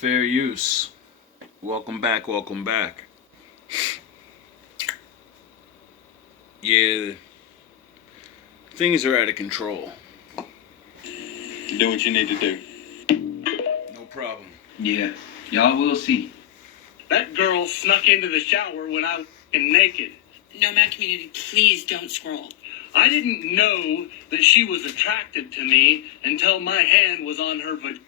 Fair use. Welcome back, welcome back. Yeah, things are out of control. Do what you need to do. No problem. Yeah, y'all will see. That girl snuck into the shower when I was naked. Nomad community, please don't scroll. I didn't know that she was attracted to me until my hand was on her vagina.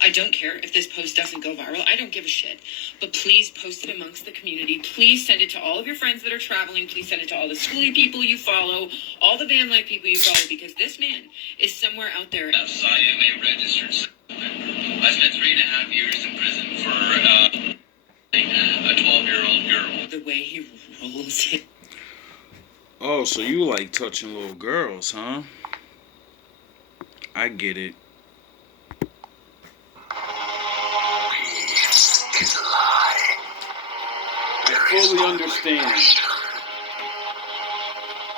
I don't care if this post doesn't go viral. I don't give a shit. But please post it amongst the community. Please send it to all of your friends that are traveling. Please send it to all the schooly people you follow, all the van life people you follow, because this man is somewhere out there. Yes, I am a registered sex offender. I spent 3.5 years in prison for a 12-year-old girl. The way he rolls it. Oh, so you like touching little girls, huh? I get it. Is a lie. I fully understand.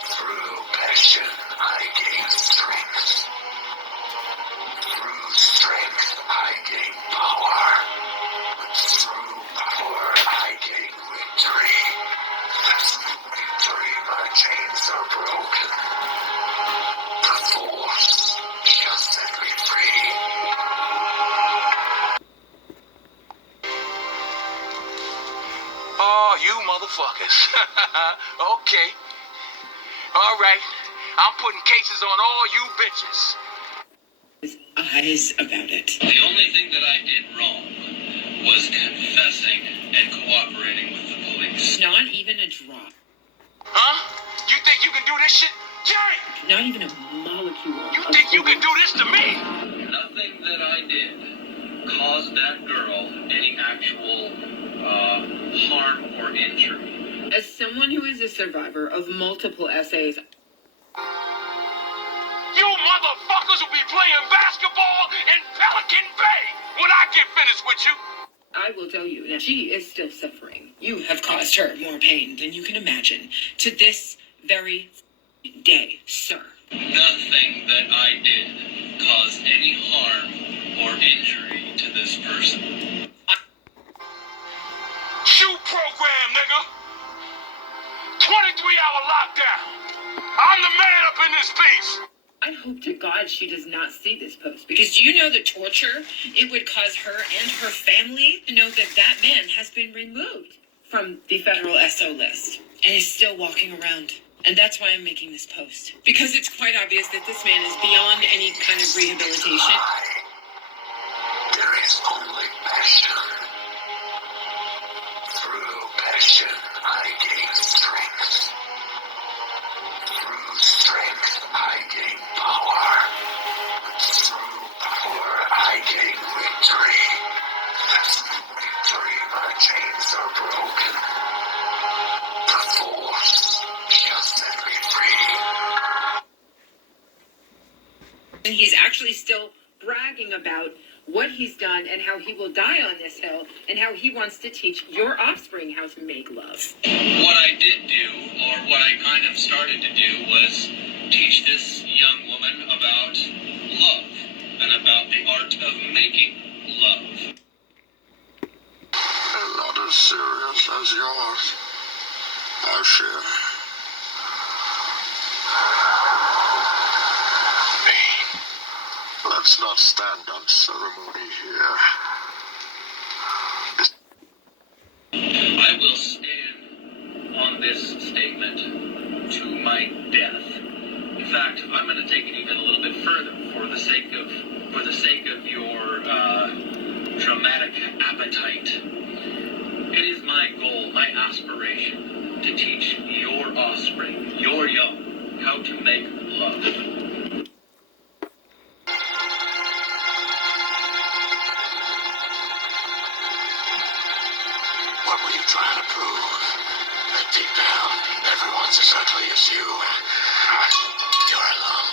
Through passion, I gain strength. Through strength, I gain power. Through power, I gain victory. Through victory, my chains are broken. The force shall set me free. Oh, you motherfuckers. Okay. All right. I'm putting cases on all you bitches. His eyes about it. The only thing that I did wrong was confessing and cooperating with the police. Not even a drop. Huh? You think you can do this shit? Jerry! Not even a molecule. You think you can do this to me? Nothing that I did caused that girl any actual harm or injury. As someone who is a survivor of multiple essays, You motherfuckers will be playing basketball in Pelican Bay when I get finished with you. I will tell you, now, she is still suffering. You have caused her more pain than you can imagine to this very day, sir. Nothing that I did caused any harm or injury to this person. Shoot program, nigga. 23-hour lockdown. I'm the man up in this piece. I hope to God she does not see this post, because do you know the torture it would cause her and her family to know that that man has been removed from the federal SO list and is still walking around? And that's why I'm making this post, because it's quite obvious that this man is beyond any kind of rehabilitation. There is only passion. Through passion, I gain strength. Through strength, I gain power. Through power, I gain victory. Through victory, my chains are broken. The force shall set me free. And he's actually still bragging about what he's done and how he will die on this hill and how he wants to teach your offspring how to make love. What I did do, or what I kind of started to do, was teach this young woman about love and about the art of making love. And not as serious as yours. I fear. Let's not stand on ceremony here. I will stand on this statement to my death. In fact, I'm going to take it even a little bit further for the sake of your dramatic appetite. It is my goal, my aspiration, to teach your offspring, your young, how to make love. What were you trying to prove? That deep down, everyone's as ugly as you. You're alone.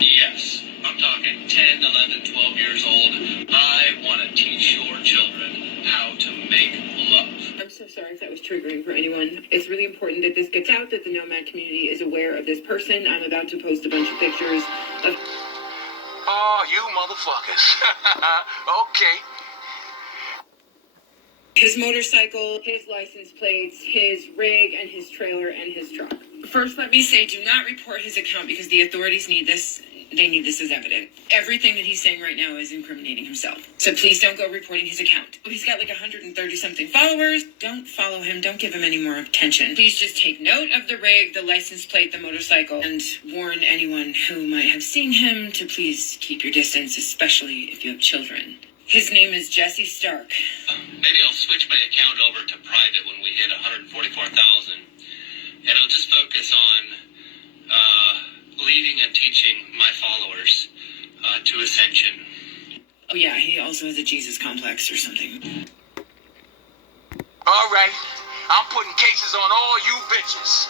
Yes, I'm talking 10, 11, 12 years old. I want to teach your children how to make love. I'm so sorry if that was triggering for anyone. It's really important that this gets out, that the Nomad community is aware of this person. I'm about to post a bunch of pictures of... Oh, you motherfuckers. Okay. His motorcycle, his license plates, his rig, and his trailer and his truck. First, let me say, do not report his account because the authorities need this. They need this as evidence. Everything that he's saying right now is incriminating himself. So please don't go reporting his account. He's got like 130-something followers. Don't follow him. Don't give him any more attention. Please just take note of the rig, the license plate, the motorcycle, and warn anyone who might have seen him to please keep your distance, especially if you have children. His name is Jesse Stark. Maybe I'll switch my account over to private when we hit 144,000, and I'll just focus on leading and teaching my followers to ascension. Oh yeah, he also has a Jesus complex or something. All right. I'm putting cases on all you bitches.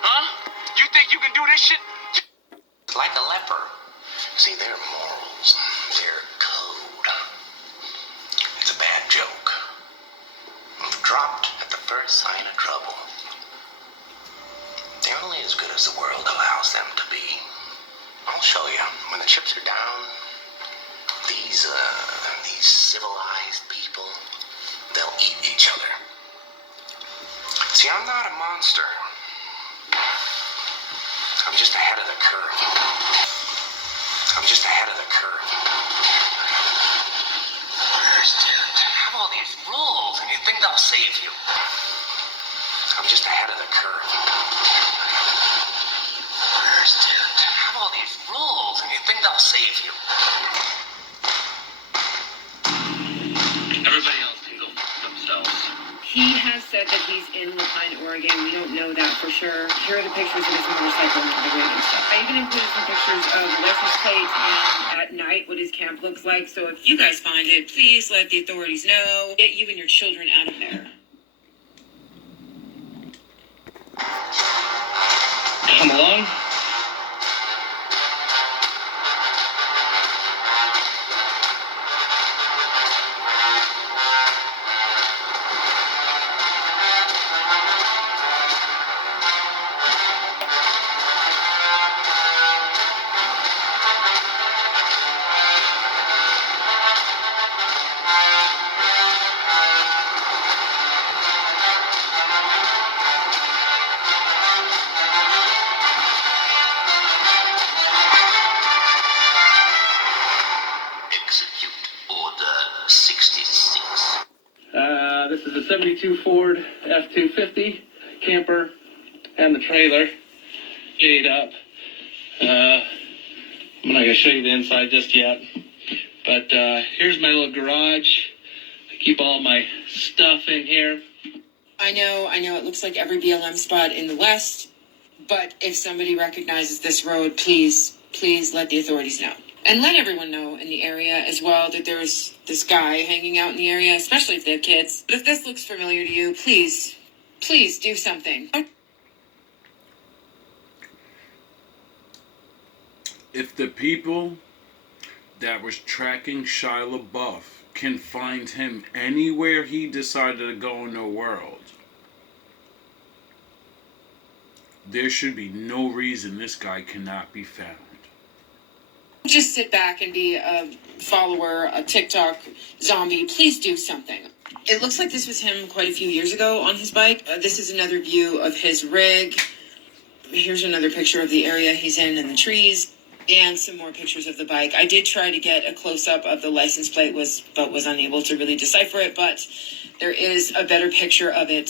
Huh? You think you can do this shit? Like a leper. See, their morals, their code. It's a bad joke. Dropped at the first sign of trouble. They're only as good as the world allows them to be. I'll show you. When the chips are down, these civilized people, they'll eat each other. See, I'm not a monster. I'm just ahead of the curve. Have all these rules and you think they'll save you. I'm just ahead of the curve. Have all these rules and you think they'll save you. Everybody else can go f themselves. He has said that he's in Lapine, Oregon. We don't know that for sure. Here are the pictures of his motorcycle and the rig and stuff. I even included some pictures of license plates and at night what his camp looks like. So if you guys find it, please let the authorities know. Get you and your children out of there. Come along. Execute Order 66. This is a 72 Ford F-250 camper and the trailer Jade up. I'm not going to show you the inside just yet. But here's my little garage. I keep all my stuff in here. I know, it looks like every BLM spot in the West, but if somebody recognizes this road, please let the authorities know. And let everyone know in the area as well that there's this guy hanging out in the area, especially if they have kids. But if this looks familiar to you, please do something. If the people that was tracking Shia LaBeouf can find him anywhere he decided to go in the world, there should be no reason this guy cannot be found. Just sit back and be a follower, a TikTok zombie. Please do something. It looks like this was him quite a few years ago on his bike. This is another view of his rig. Here's another picture of the area he's in and the trees. And some more pictures of the bike. I did try to get a close-up of the license plate, but was unable to really decipher it. But there is a better picture of it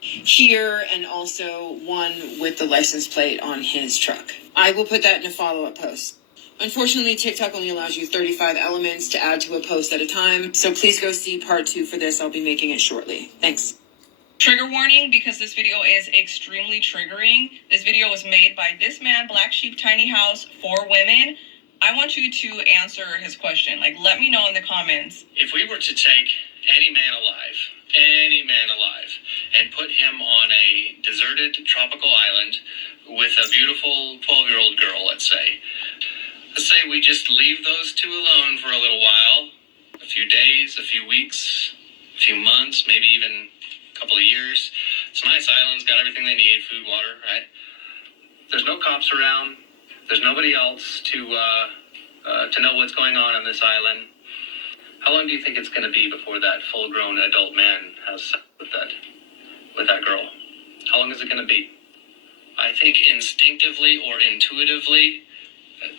here, and also one with the license plate on his truck. I will put that in a follow-up post. Unfortunately, TikTok only allows you 35 elements to add to a post at a time. So please go see part 2 for this. I'll be making it shortly. Thanks. Trigger warning, because this video is extremely triggering. This video was made by this man, Black Sheep Tiny House, for women. I want you to answer his question. Like, let me know in the comments. If we were to take any man alive, and put him on a deserted tropical island with a beautiful 12-year-old girl, let's say we just leave those two alone for a little while, a few days, a few weeks, a few months, maybe even a couple of years. It's a nice island's got everything they need, food, water, right? There's no cops around. There's nobody else to to know what's going on this island. How long do you think it's going to be before that full-grown adult man has sex with that girl? How long is it going to be? I think instinctively or intuitively,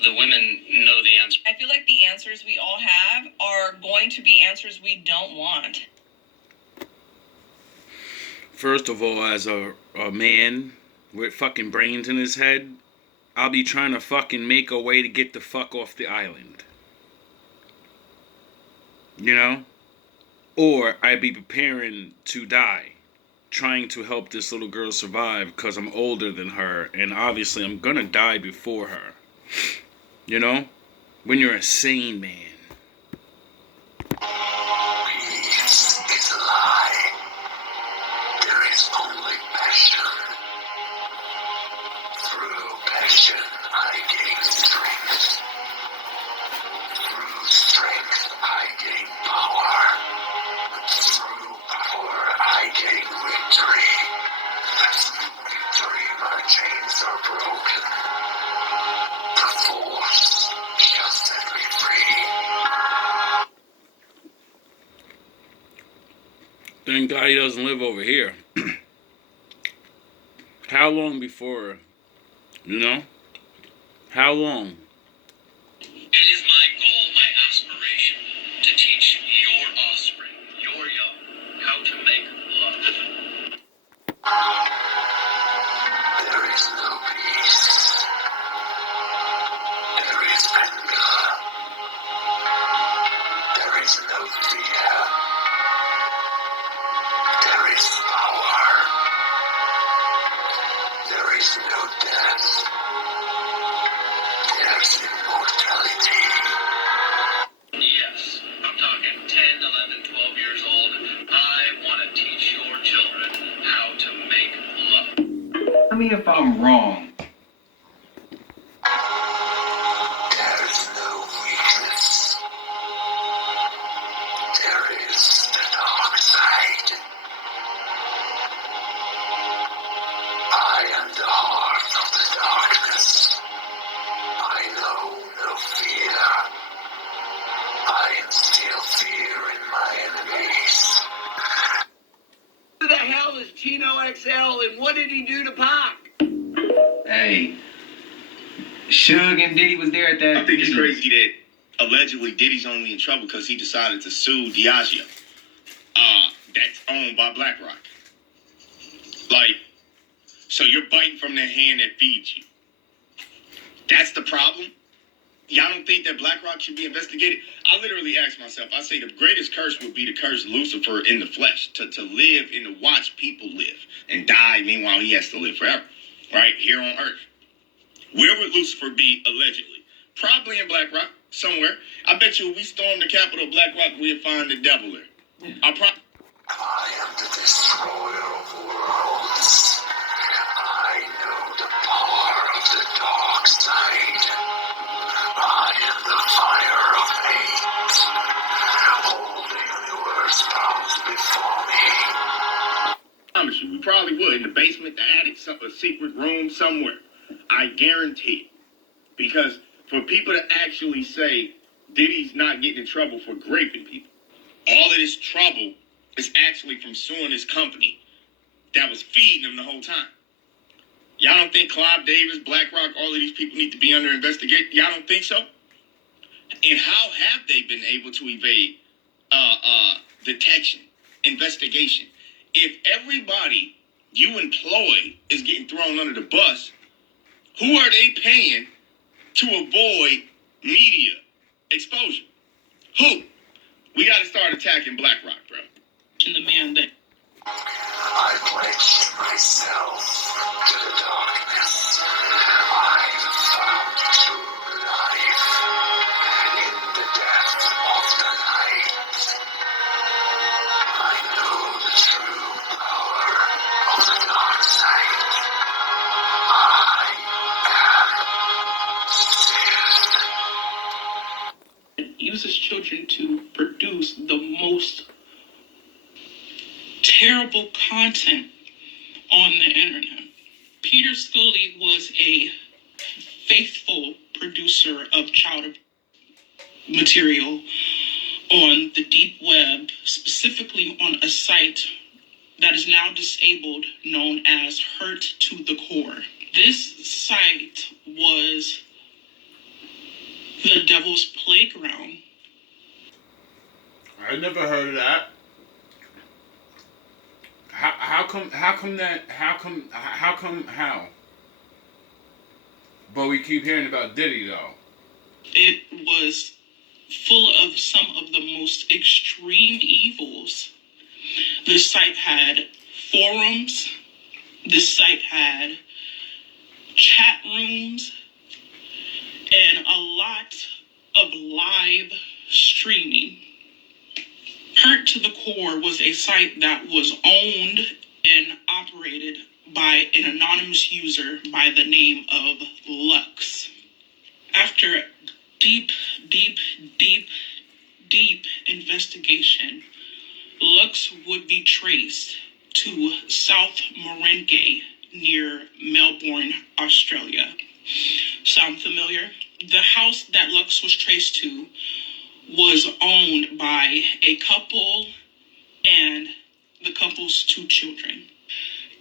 the women know the answer. I feel like the answers we all have are going to be answers we don't want. First of all, as a man with fucking brains in his head, I'll be trying to fucking make a way to get the fuck off the island. You know? Or I'd be preparing to die, trying to help this little girl survive because I'm older than her, and obviously I'm gonna die before her. You know? When you're a sane man. Peace is a lie. There is only passion. Through passion, I gain strength. Through strength, I gain power. Through power, I gain victory. Through victory, my chains are broken. The force shall set me free. Thank God he doesn't live over here. How long before, you know? How long? It is my goal, my aspiration, to teach your offspring, your young, how to make love. There is no peace. There is anger. There is no fear. There is power. There is no death. There's immortality. Yes, I'm talking 10, 11, 12 years old. I want to teach your children how to make love. Tell me if I'm wrong. There's no weakness. There is the dark side. I am the heart of the darkness. I know no fear. I instill fear in my enemies. Who the hell is Chino XL and what did he do to Pac? Hey, Suge and Diddy was there at that. I think it's crazy that allegedly Diddy's only in trouble because he decided to sue Diageo. That's owned by BlackRock. Like, so you're biting from the hand that feeds you. That's the problem? Y'all don't think that BlackRock should be investigated? I literally asked myself, I say the greatest curse would be to curse Lucifer in the flesh, to live and to watch people live and die, meanwhile he has to live forever, right, here on earth. Where would Lucifer be, allegedly? Probably in BlackRock, somewhere. I bet you if we storm the capital of BlackRock, we'll find the devil there. I am the destroyer of worlds. I know the power of the dark side. I am the fire of hate. All the universe bows before me. I promise you, we probably would. In the basement, the attic, a secret room somewhere. I guarantee it. Because for people to actually say Diddy's not getting in trouble for raping people, all of this trouble is actually from suing this company that was feeding him the whole time. Y'all don't think Clive Davis, BlackRock, all of these people need to be under investigation? Y'all don't think so? And how have they been able to evade detection, investigation? If everybody you employ is getting thrown under the bus, who are they paying to avoid media exposure? Who? We got to start attacking BlackRock, bro. The man that I pledged myself to the darkness. I've found true life in the depth of the night. I know the true power of the dark side. I am Sith. Uses children to produce the most terrible content on the internet. Peter Scully was a faithful producer of child abuse. material on the deep web, specifically on a site that is now disabled, known as Hurt to the Core. This site was the devil's playground. I never heard of that. How come? But we keep hearing about Diddy though. It was full of some of the most extreme evils. The site had forums. The site had chat rooms and a lot of live streaming. Hurt to the Core was a site that was owned and operated by an anonymous user by the name of Lux. After deep investigation, Lux would be traced to South Morangay near Melbourne, Australia. Sound familiar? The house that Lux was traced to was owned by a couple and the couple's 2 children.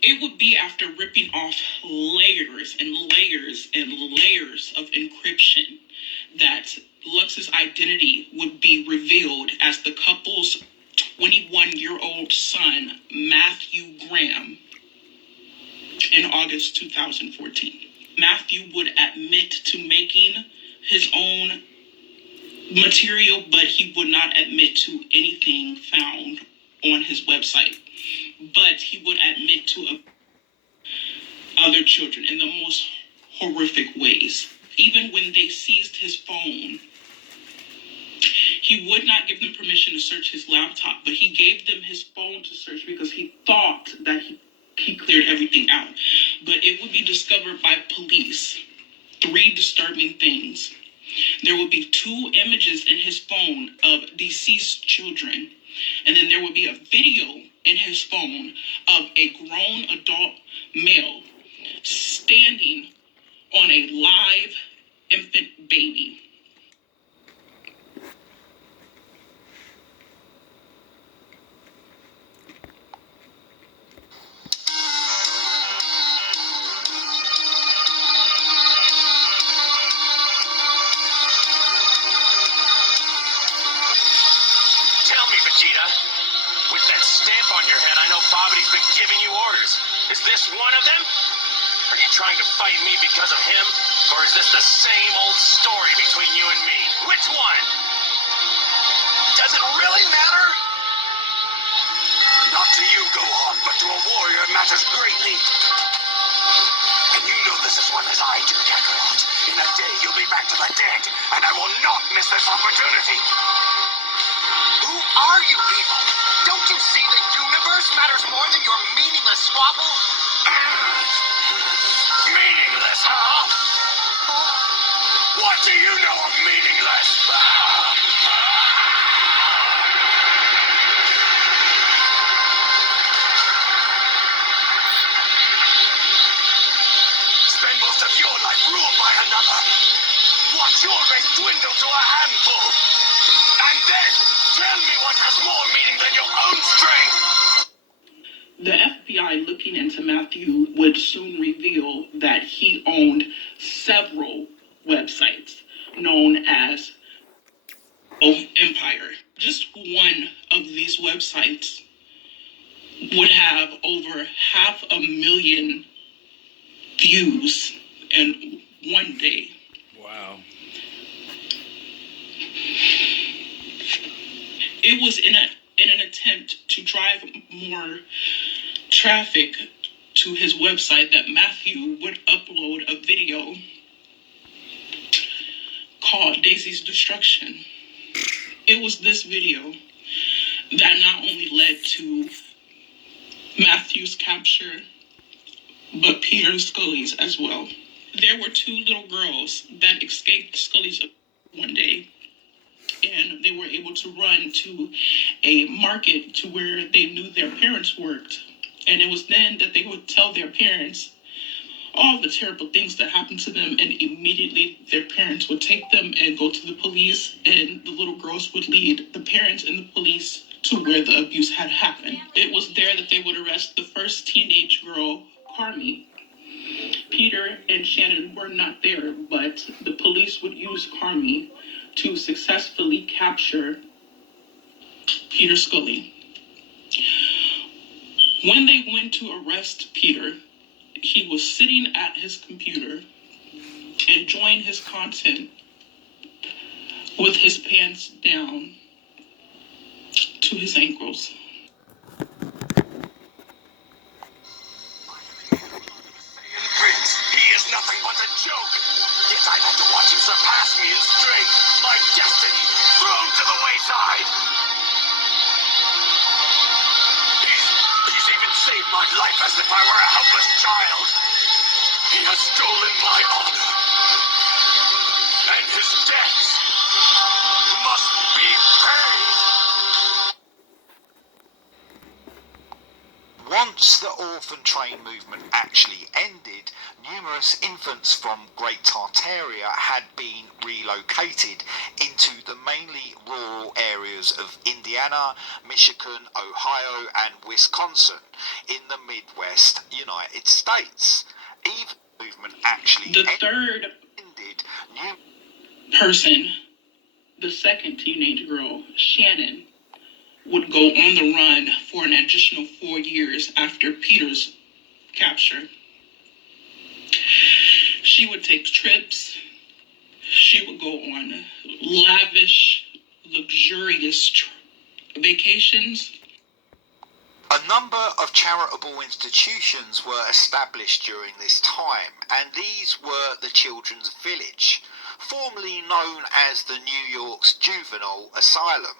It would be after ripping off layers and layers and layers of encryption that Lux's identity would be revealed as the couple's 21-year-old son, Matthew Graham, in August 2014. Matthew would admit to making his own material, but he would not admit to anything found on his website. But he would admit to other children in the most horrific ways. Even when they seized his phone, he would not give them permission to search his laptop, but he gave them his phone to search because he thought that he cleared everything out. But it would be discovered by police. 3 disturbing things. There would be 2 images in his phone of deceased children. And then there would be a video in his phone of a grown adult male standing on a live infant baby. Tell me, Vegeta, with that stamp on your head, I know Bobity's been giving you orders. Is this one of them? Are you trying to fight me because of him? Or is this the same old story between you and me? Which one? Does it really matter? Not to you, Gohan, but to a warrior it matters greatly. And you know this as well as I do, Kakarot. In a day you'll be back to the dead, and I will not miss this opportunity. Who are you people? Don't you see the universe matters more than your meaningless squabble? Meaningless, huh? What do you know of meaningless? Spend most of your life ruled by another. Watch your race dwindle to a handful. And then tell me what has more meaning than your own strength. The FBI looking into Matthew would soon reveal that he owned several websites known as Empire. Just one of these websites would have over 500,000 views in one day. Wow. It was in an attempt to drive more traffic to his website that Matthew would upload a video called Daisy's Destruction. It was this video that not only led to Matthew's capture, but Peter Scully's as well. There were 2 little girls that escaped Scully's one day, and they were able to run to a market to where they knew their parents worked. And it was then that they would tell their parents, all the terrible things that happened to them, and immediately their parents would take them and go to the police, and the little girls would lead the parents and the police to where the abuse had happened. It was there that they would arrest the first teenage girl, Carmi. Peter and Shannon were not there, but the police would use Carmi to successfully capture Peter Scully. When they went to arrest Peter, he was sitting at his computer, enjoying his content with his pants down to his ankles. He is nothing but a joke. Yet I had to watch him surpass me in strength, my destiny thrown to the wayside. He's even saved my life as if I were a helpless child. He has stolen my honor. And his debts must be paid. Once the orphan train movement actually ended, numerous infants from Great Tartaria had been relocated into the mainly rural areas of Indiana, Michigan, Ohio, and Wisconsin in the Midwest United States. Even the movement actually The third person, the second teenage girl, Shannon, would go on the run for an additional 4 years after Peter's capture. She would take trips. She would go on lavish, luxurious vacations. A number of charitable institutions were established during this time, and these were the Children's Village, formerly known as the New York's Juvenile Asylum.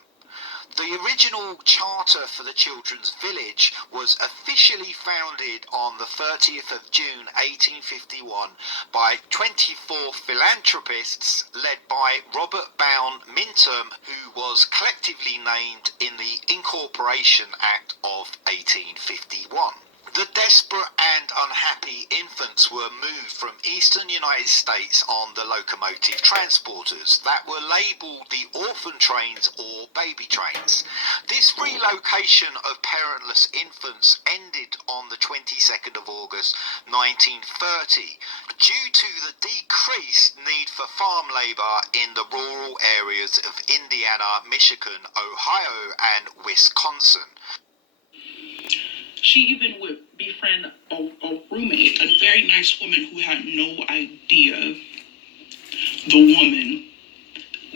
The original charter for the Children's Village was officially founded on the 30th of June 1851 by 24 philanthropists led by Robert Bown Minturn, who was collectively named in the Incorporation Act of 1851. The desperate and unhappy infants were moved from eastern United States on the locomotive transporters that were labelled the orphan trains or baby trains. This relocation of parentless infants ended on the 22nd of August 1930 due to the decreased need for farm labour in the rural areas of Indiana, Michigan, Ohio and Wisconsin. She even would befriend a roommate, a very nice woman who had no idea the woman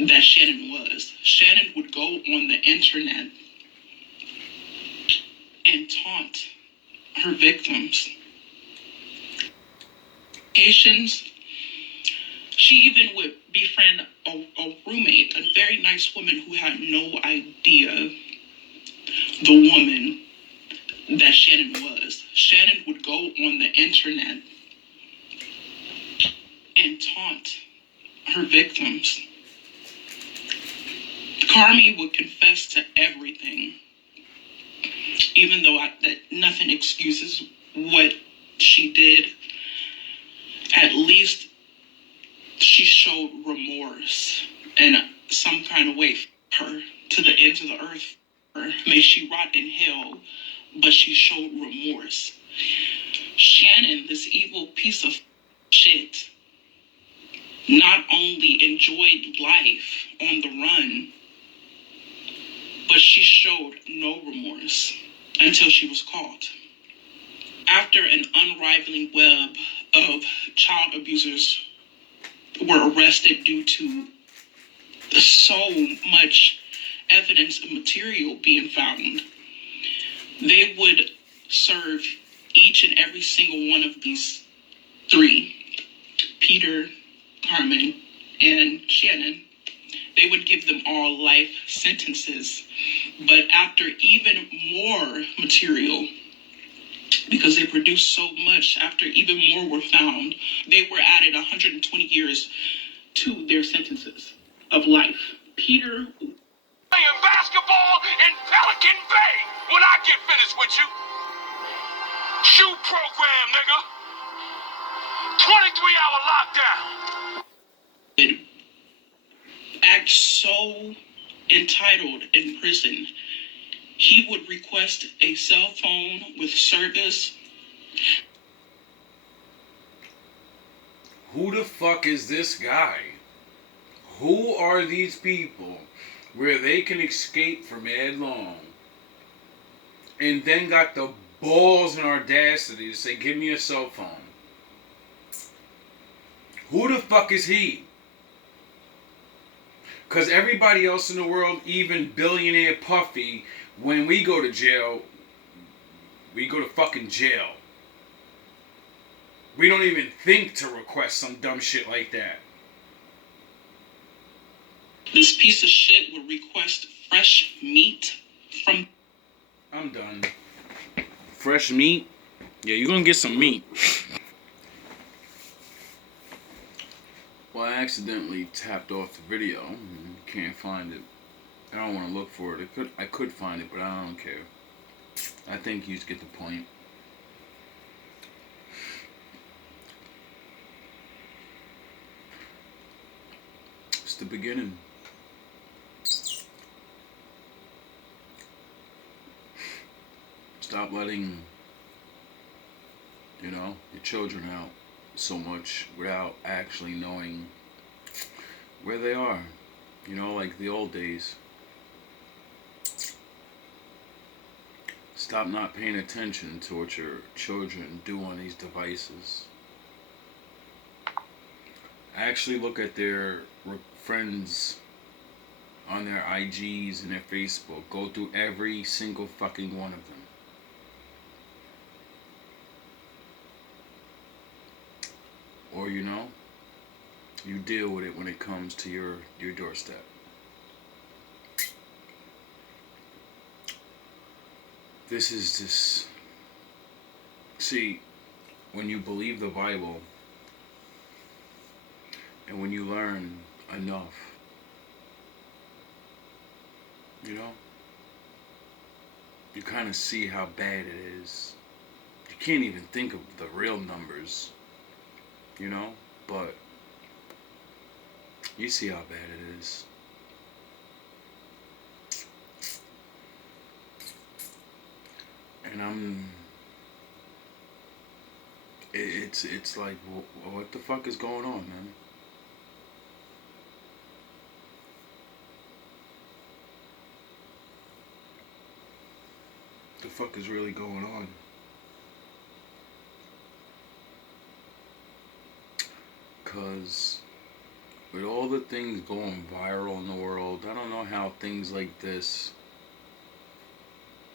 that Shannon was. Shannon would go on the internet and taunt her victims. She even would befriend a roommate, a very nice woman who had no idea the woman that Shannon was. Shannon would go on the internet and taunt her victims. Carmi would confess to everything, even though that nothing excuses what she did. At least she showed remorse in some kind of way for her to the ends of the earth. May she rot in hell, but she showed remorse. Shannon, this evil piece of shit, not only enjoyed life on the run, but she showed no remorse until she was caught. After an unrivaling web of child abusers were arrested due to so much evidence and material being found, they would serve each and every single one of these three, Peter, Carmen, and Shannon, they would give them all life sentences. But after even more material, because they produced so much, after even more were found, they were added 120 years to their sentences of life. Peter... Playing basketball in Pelican Bay when I get finished with you. Shoe program, nigga. 23-hour lockdown. Would act so entitled in prison. He would request a cell phone with service. Who the fuck is this guy? Who are these people where they can escape for mad long and then got the balls and audacity to say, give me a cell phone? Who the fuck is he? Because everybody else in the world, even billionaire Puffy, when we go to jail, we go to fucking jail. We don't even think to request some dumb shit like that. This piece of shit would request fresh meat from... I'm done. Fresh meat? Yeah, you're gonna get some meat. Well, I accidentally tapped off the video. Can't find it. I don't want to look for it. I could find it, but I don't care. I think you get the point. It's the beginning. Stop letting, your children out so much without actually knowing where they are. Like the old days. Stop not paying attention to what your children do on these devices. Actually look at their friends on their IGs and their Facebook. Go through every single fucking one of them. Or you deal with it when it comes to your doorstep. See, when you believe the Bible and when you learn enough, you kind of see how bad it is. You can't even think of the real numbers, but you see how bad it is. And it's like, what the fuck is going on, man? The fuck is really going on? Because with all the things going viral in the world, I don't know how things like this,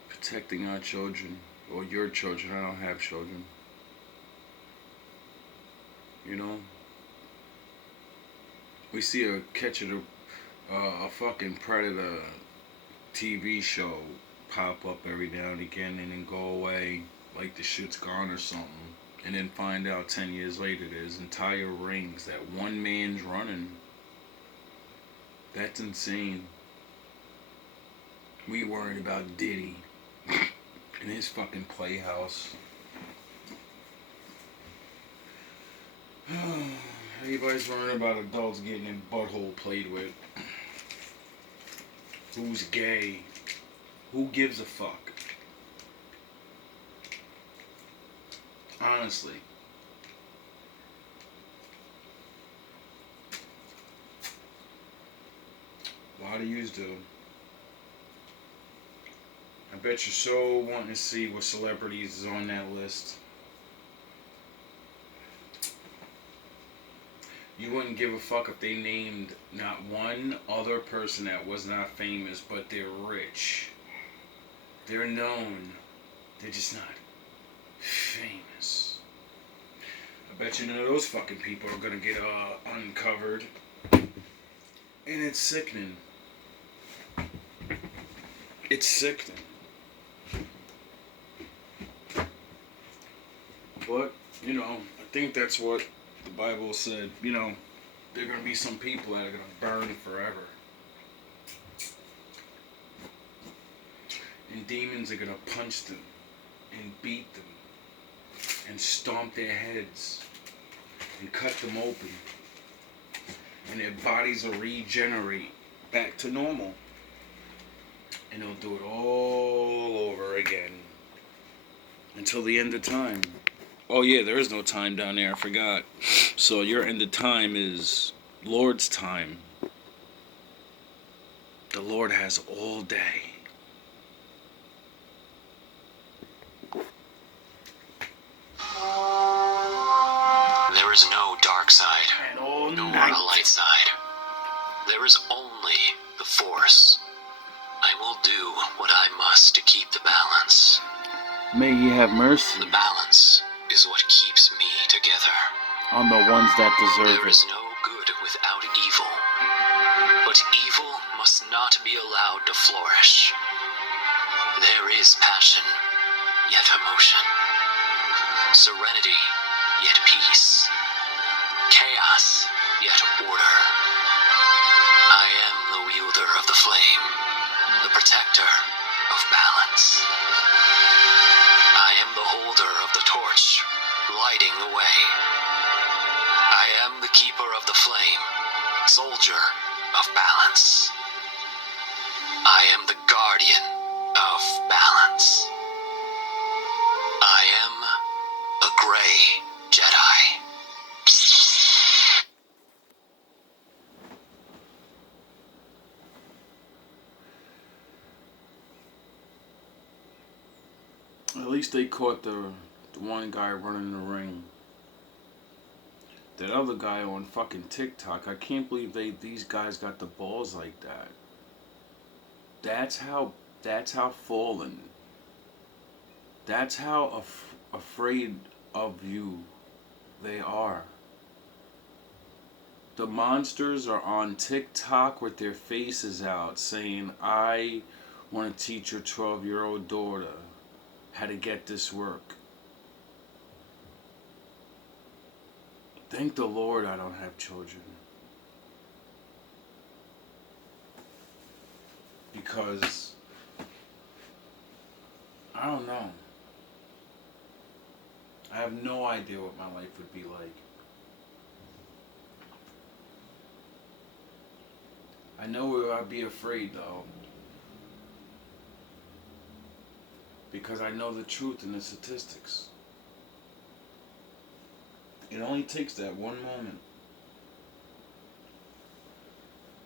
protecting our children, or your children, I don't have children, we see a fucking Predator TV show pop up every now and again and then go away like the shit's gone or something, and then find out 10 years later there's entire rings that one man's running. That's insane. We worried about Diddy in his fucking playhouse. Everybody's worrying about adults getting their butthole played with. Who's gay? Who gives a fuck? Honestly. A lot of yous do. I bet you're so wanting to see what celebrities is on that list. You wouldn't give a fuck if they named not one other person that was not famous, but they're rich. They're known. They're just not famous. I bet you none of those fucking people are gonna get uncovered. And it's sickening. It's sickening. But, I think that's what the Bible said. There are going to be some people that are going to burn forever. And demons are going to punch them and beat them and stomp their heads and cut them open. And their bodies will regenerate back to normal. And they'll do it all over again. Until the end of time. Oh yeah, there is no time down there, I forgot. So your end of time is Lord's time. The Lord has all day. There is no dark side, And all nor night. a light side. There is only the Force. I will do what I must to keep the balance. May He have mercy The balance is what keeps me together. on the ones that deserve There it. is no good without evil, but evil must not be allowed to flourish. There is passion, yet emotion. Serenity, yet peace. Chaos, yet order. I am the wielder of the flame, the protector of balance. I am the holder of the torch, lighting the way. I am the keeper of the flame, soldier of balance. I am the guardian of balance. I am a gray Jedi. At least they caught the one guy running the ring. That other guy on fucking TikTok, I can't believe these guys got the balls like that. That's how fallen. That's how afraid of you they are. The monsters are on TikTok with their faces out saying, I want to teach your 12-year-old daughter how to get this work. Thank the Lord I don't have children. Because, I don't know. I have no idea what my life would be like. I know I'd be afraid though. Because I know the truth in the statistics. It only takes that one moment.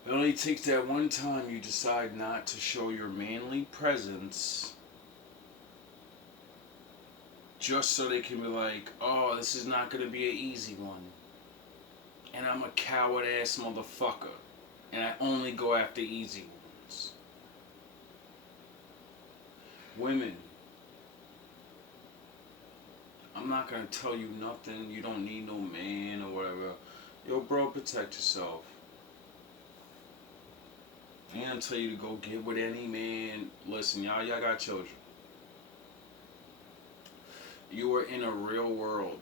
It only takes that one time you decide not to show your manly presence just so they can be like, oh, this is not going to be an easy one. And I'm a coward-ass motherfucker. And I only go after easy ones. Women. I'm not going to tell you nothing. You don't need no man or whatever. Yo, bro, protect yourself. I ain't going to tell you to go get with any man. Listen, y'all got children. You are in a real world.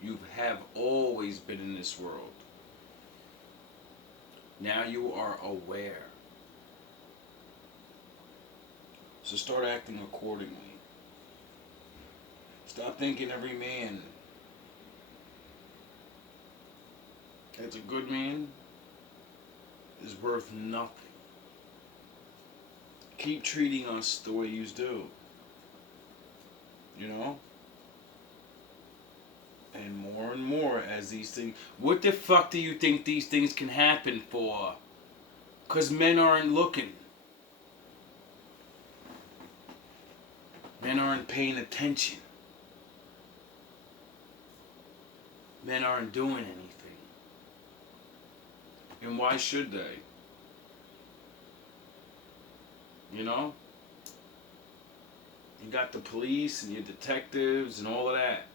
You have always been in this world. Now you are aware. So start acting accordingly. Stop thinking every man that's a good man is worth nothing. Keep treating us the way you do. You know? And more as these things... What the fuck do you think these things can happen for? Because men aren't looking. Men aren't paying attention. Men aren't doing anything. And why should they? You know? You got the police and your detectives and all of that.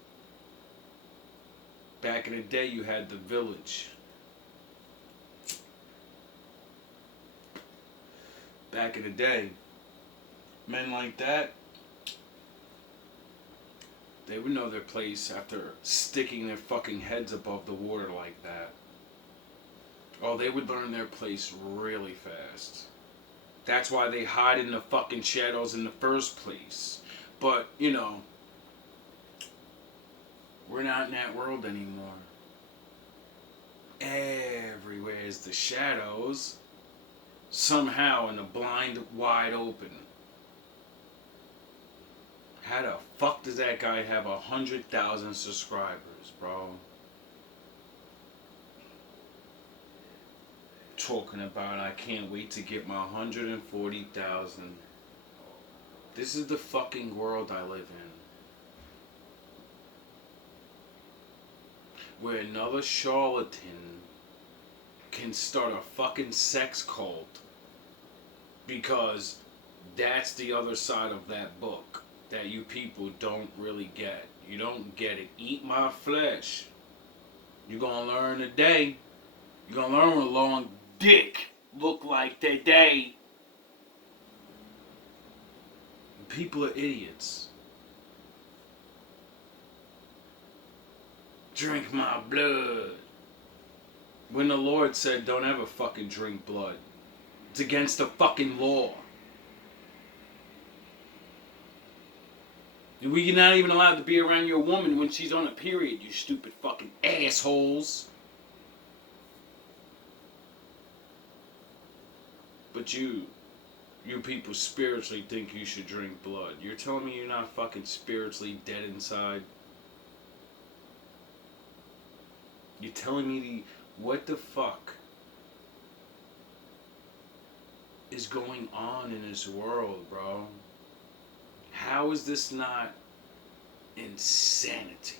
Back in the day, you had the village. Back in the day, men like that, they would know their place after sticking their fucking heads above the water like that. Oh, they would learn their place really fast. That's why they hide in the fucking shadows in the first place. But, you know, we're not in that world anymore. everywhere is the shadows. Somehow in the blind wide open. How the fuck does that guy have 100,000 subscribers, bro? Talking about I can't wait to get my 140,000. This is the fucking world I live in. Where another charlatan can start a fucking sex cult because that's the other side of that book that you people don't really get. You don't get it. Eat my flesh. You're gonna learn today. You're gonna learn what a long dick look like today. People are idiots. Drink my blood. When the Lord said don't ever fucking drink blood. It's against the fucking law. We're not even allowed to be around your woman when she's on a period, you stupid fucking assholes. But you people spiritually think you should drink blood. You're telling me you're not fucking spiritually dead inside? You're telling me what the fuck is going on in this world, bro? How is this not insanity?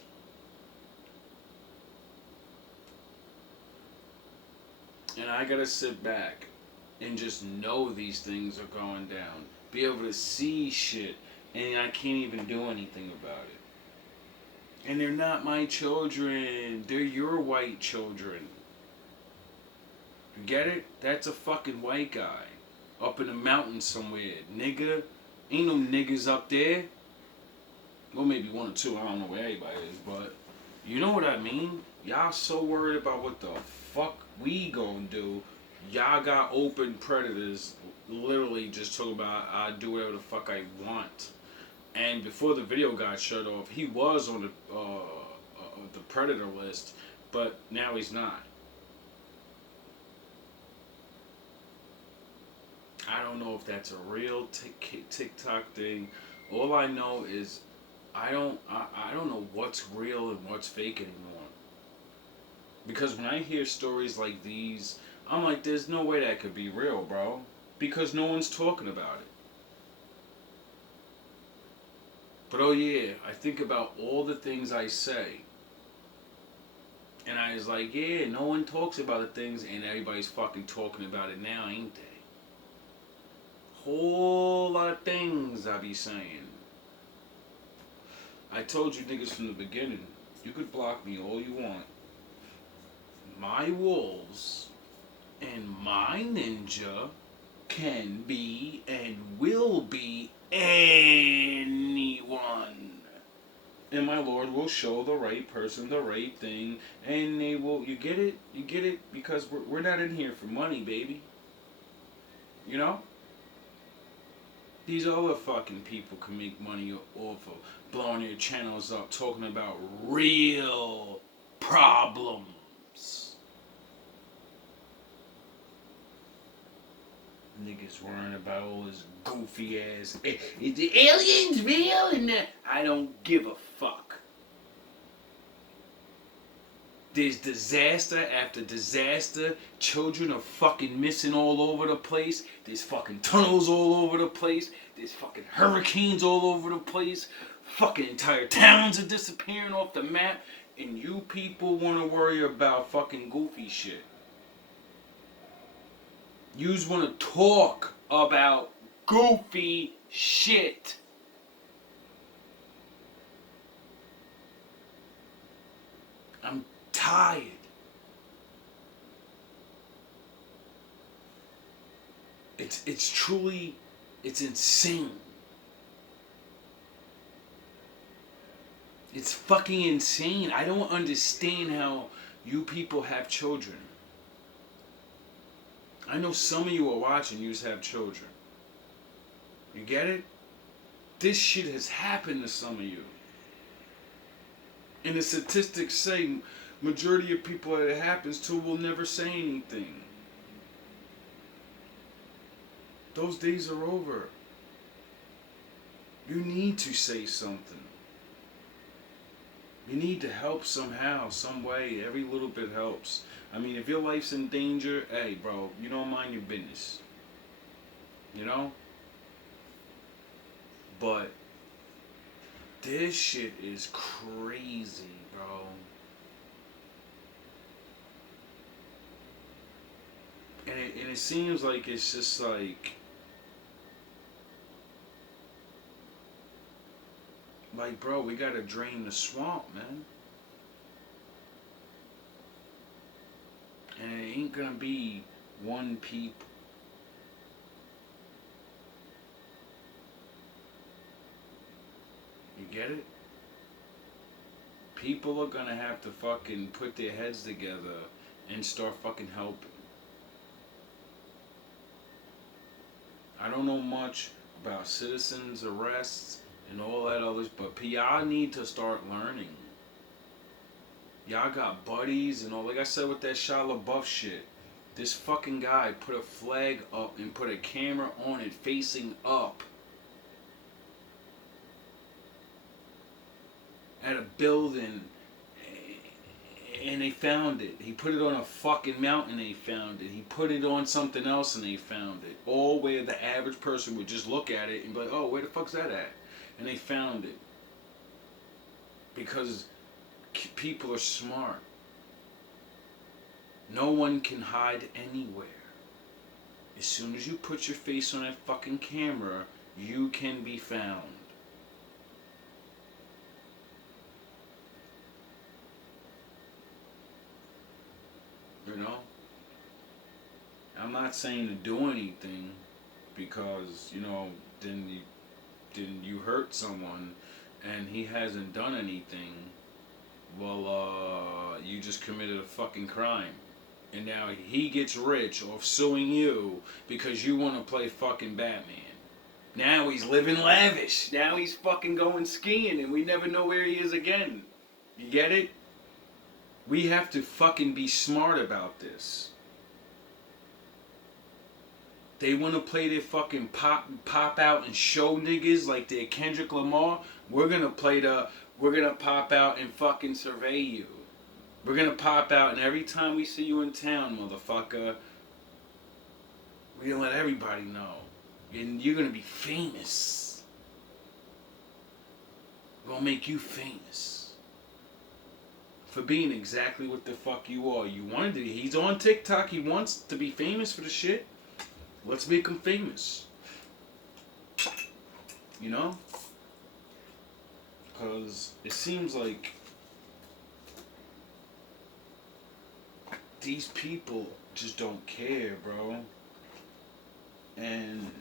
And I gotta sit back and just know these things are going down. Be able to see shit, and I can't even do anything about it. And they're not my children. They're your white children. You get it? That's a fucking white guy. Up in the mountains somewhere. Nigga. Ain't no niggas up there. Well, maybe one or two. I don't know where everybody is, but you know what I mean? Y'all so worried about what the fuck we gonna do. Y'all got open predators literally just talking about I do whatever the fuck I want. And before the video got shut off, he was on the predator list, but now he's not. I don't know if that's a real TikTok thing. All I know is I don't know what's real and what's fake anymore. Because when I hear stories like these, I'm like, there's no way that could be real, bro. Because no one's talking about it. But oh yeah, I think about all the things I say. And I was like, yeah, no one talks about the things, and everybody's fucking talking about it now, ain't they? Whole lot of things I be saying. I told you niggas from the beginning, you could block me all you want. My wolves and my ninja can be and will be anyone. And my Lord will show the right person the right thing, and they will, you get it? You get it? Because we're not in here for money, baby. You know? These other fucking people can make money off of blowing your channels up, talking about real problems. Niggas worrying about all this goofy ass, is the aliens real? And that I don't give a fuck. There's disaster after disaster. Children are fucking missing all over the place. There's fucking tunnels all over the place. There's fucking hurricanes all over the place. Fucking entire towns are disappearing off the map. And you people want to worry about fucking goofy shit. Yous want to talk about goofy shit. I'm tired. It's truly, it's insane. It's fucking insane. I don't understand how you people have children. I know some of you are watching, you have children. You get it? This shit has happened to some of you. And the statistics say majority of people that it happens to will never say anything. Those days are over. You need to say something. You need to help somehow, some way. Every little bit helps. I mean, if your life's in danger, hey, bro, you don't mind your business. You know? But this shit is crazy, bro. And it seems like it's just like bro, we gotta drain the swamp, man. And it ain't gonna be one people. You get it? People are gonna have to fucking put their heads together and start fucking helping. I don't know much about citizens arrests and all that others, but y'all need to start learning. Y'all got buddies and all. Like I said with that Shia LaBeouf shit, this fucking guy put a flag up and put a camera on it facing up at a building, and they found it. He put it on a fucking mountain, they found it. He put it on something else and they found it. All where the average person would just look at it and be like, oh, where the fuck's that at? And they found it. Because people are smart. No one can hide anywhere. As soon as you put your face on that fucking camera, you can be found. You know? I'm not saying to do anything because, you know, then you hurt someone and he hasn't done anything. Well, you just committed a fucking crime. And now he gets rich off suing you because you want to play fucking Batman. Now he's living lavish. Now he's fucking going skiing and we never know where he is again. You get it? We have to fucking be smart about this. They want to play their fucking pop out and show niggas like they're Kendrick Lamar. We're gonna pop out and fucking survey you. We're gonna pop out and every time we see you in town, motherfucker, we're gonna let everybody know. And you're gonna be famous. We're gonna make you famous. For being exactly what the fuck you are. You wanted to, he's on TikTok, he wants to be famous for the shit. Let's make him famous. You know? Because it seems like these people just don't care, bro. And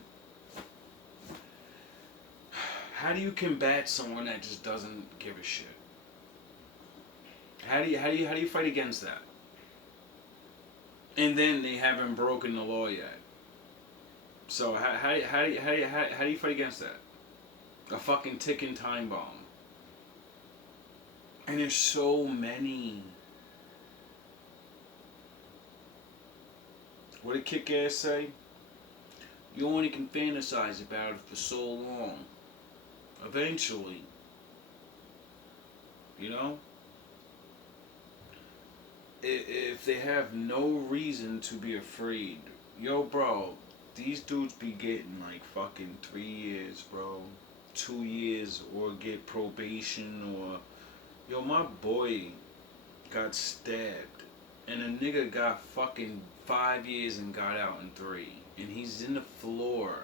how do you combat someone that just doesn't give a shit? How do you fight against that? And then they haven't broken the law yet. So how do you fight against that? A fucking ticking time bomb. And there's so many. What did Kick-Ass say? You only can fantasize about it for so long. Eventually. You know? If they have no reason to be afraid. Yo, bro, these dudes be getting like fucking 3 years, bro. 2 years, or get probation, or... Yo, my boy got stabbed. And a nigga got fucking 5 years and got out in 3. And he's in the floor.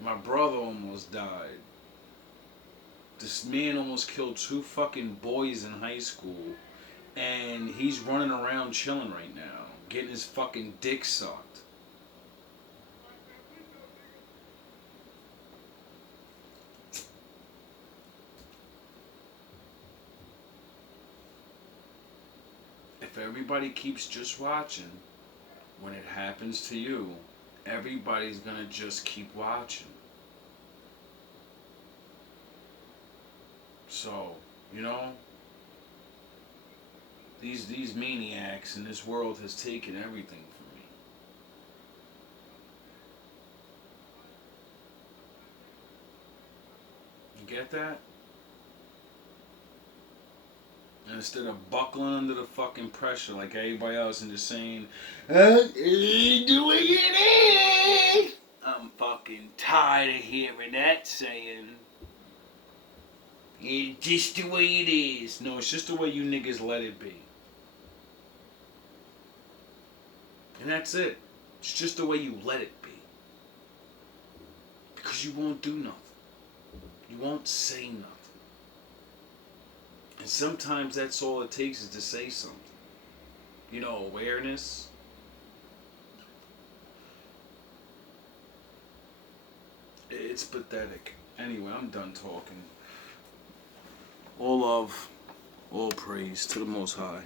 My brother almost died. This man almost killed 2 fucking boys in high school. And he's running around chilling right now. Getting his fucking dick sucked. If everybody keeps just watching, when it happens to you, everybody's gonna just keep watching. So, you know, These maniacs in this world has taken everything from me. You get that? And instead of buckling under the fucking pressure like everybody else and just saying, ain't doing it. I'm fucking tired of hearing that saying, it's just the way it is. No, it's just the way you niggas let it be. And that's it. It's just the way you let it be. Because you won't do nothing. You won't say nothing. And sometimes that's all it takes is to say something. You know, awareness. It's pathetic. Anyway, I'm done talking. All love, all praise to the Most High.